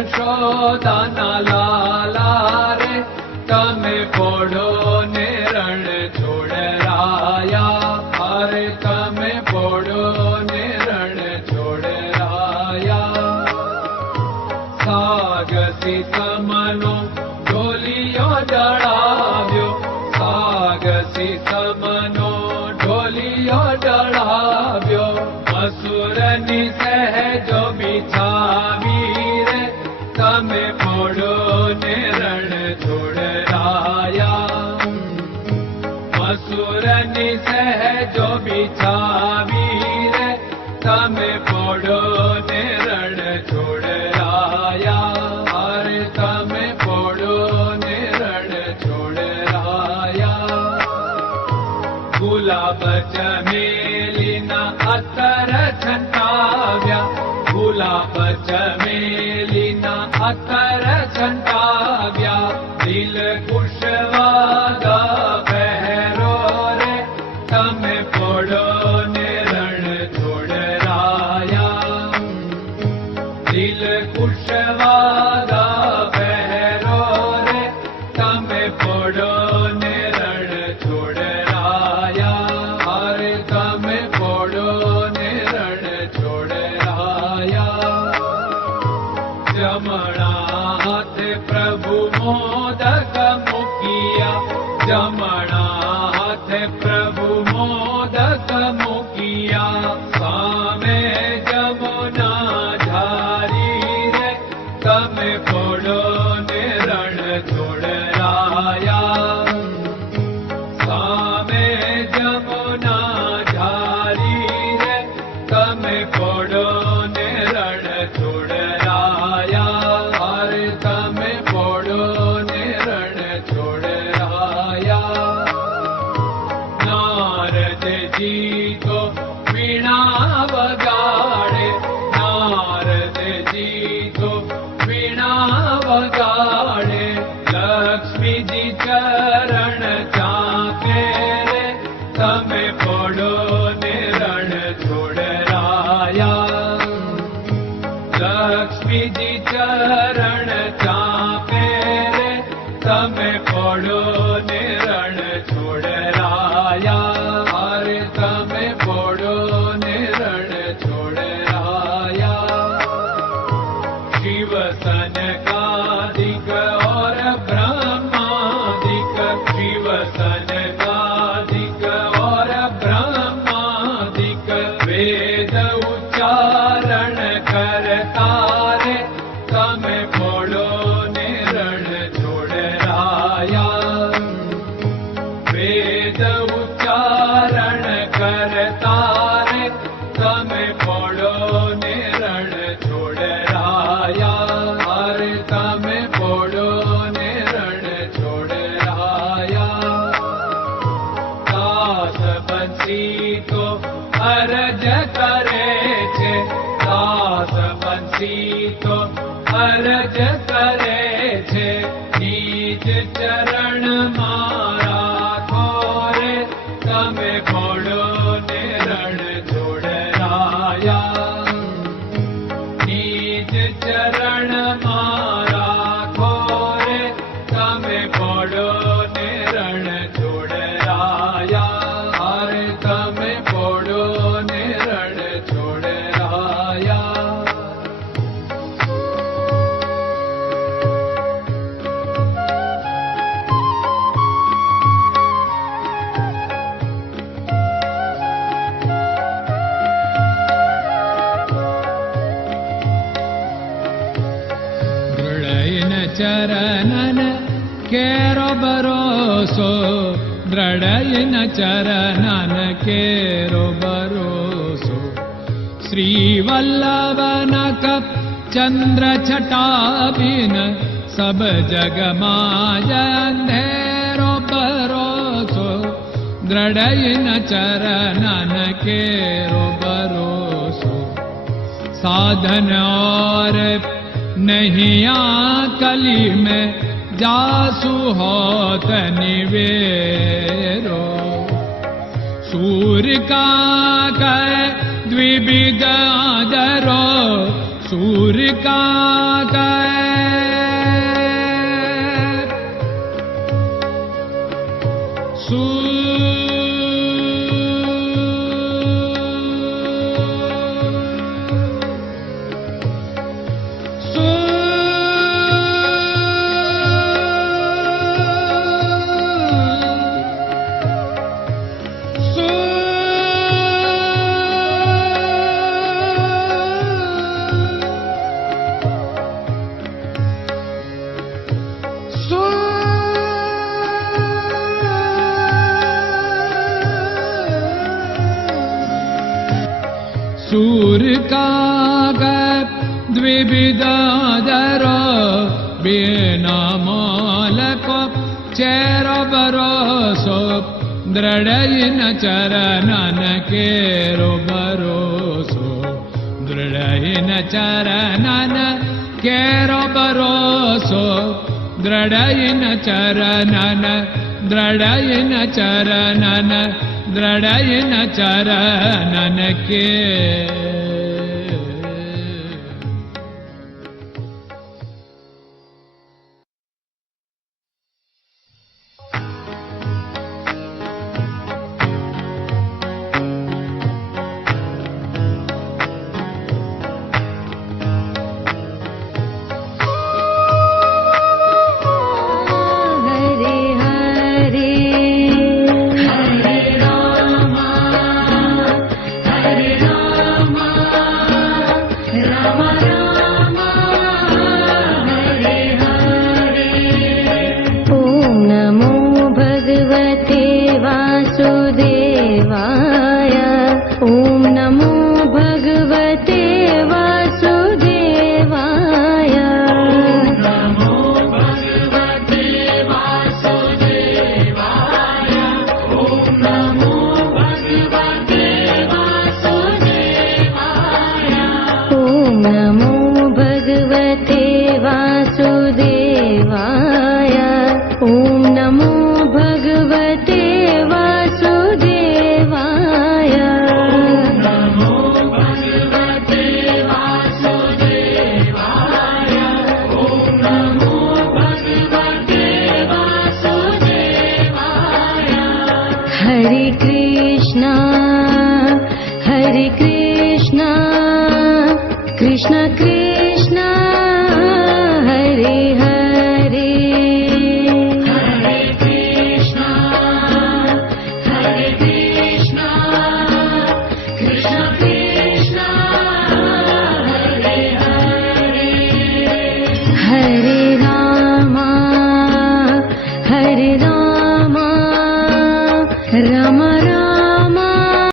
યશોદાના લાલા રે તમે પોડો ને રણ છોડરાયા. અરે તમે પોડો ને રણ છોડરાયા. સાગસી સમનો ઢોલિયો ડળાવ્યો. સાગસી સમનો ઢોલિયો ડળાવ્યો. અસુરની સહેજો બિછાવી રે તમે પોડો ને રણ છોડરાયા. અસુરની સહેજો બિછાવી રે તમે પોડો ને રણ છોડરાયા. અરે તમે પોડો ને રણ છોડરાયા. ગુલાબ ચમેલીના અત્તર છંટાવ્યા. ગુલાબ ચમેલીના અત્તર છંટાવ્યા. દિલ કુશવાદા પહેરો રે તમે પોડો ને રણ છોડરાયા. દિલ કુશવાદા પહેરો રે તમે પોડો ને રણ છોડરાયા. અરે તમે પોડો ને રણ છોડરાયા. જમણા હાથે પ્રભુ મોદક મૂકિયા. જમણા હાથે પ્રભુ મોદક મૂકિયા. સામે જમુના ઝારી રે તમે પોડો ને રણ છોડરાયા. સામે જમુના ઝારી રે તમે પોડો ને રણ છોડરાયા. અરે તમે પોડો ને રણ છોડરાયા. નારદજી તો વીણા વગાડે. નારદજી તો વીણા વગાડે. લક્ષ્મીજી ચરણ ચાકે રે તમે પોડો ને રણ છોડરાયા. લક્ષ્મીજી ચરણ ચાપે રે તમે પોડો ને રણ છોડરાયા. અરે તમે પોડો ને રણ છોડરાયા. શિવ સનકાદિક और ब्रह्मादिक. शिव सनकादिक और ब्रह्मादिक. वेद उच्चारण करता रे તમે પોડો ને રણ છોડરાયા. વેદ ઉચ્ચારણ કરતા રે તમે પોડો ને રણ છોડરાયા. અરે તમે પોડો ને રણ છોડરાયા. દાસ બંસી તો અરજ કરે છે. દાસ બંસી તો અરજ કરે છે. નીચ ચરણ મારા ખોરે તમે પોડો ને રણ છોડરાયા. નીચ ચરણ મારા ખોરે તમે પોડો ને રણ છોડરાયા. અરે તમે પોડો ને રણ છોડરાયા. ચરણન કેરો ભરોસો. દ્રઢયન ચરણન કેરો ભરોસો. શ્રી વલ્લભન કપ ચંદ્ર છટાબિન સબ જગમાં અંધેરો ભરોસો. દ્રઢયન ચરણન કેરો ભરોસો. साधन और नहीं कली में जासु होत निवेरो। सूर्य का कह द्विविध आदरो, सूर्य का कह सूर कागद द्विविदादर बिना मालक चेर बरोसो दृढ़ चरणन केरो भरोसो दृढ़ चरणन केरो भरोसो दृढ़ चरणन दृढ़ चरणन दृढ़ चरणन के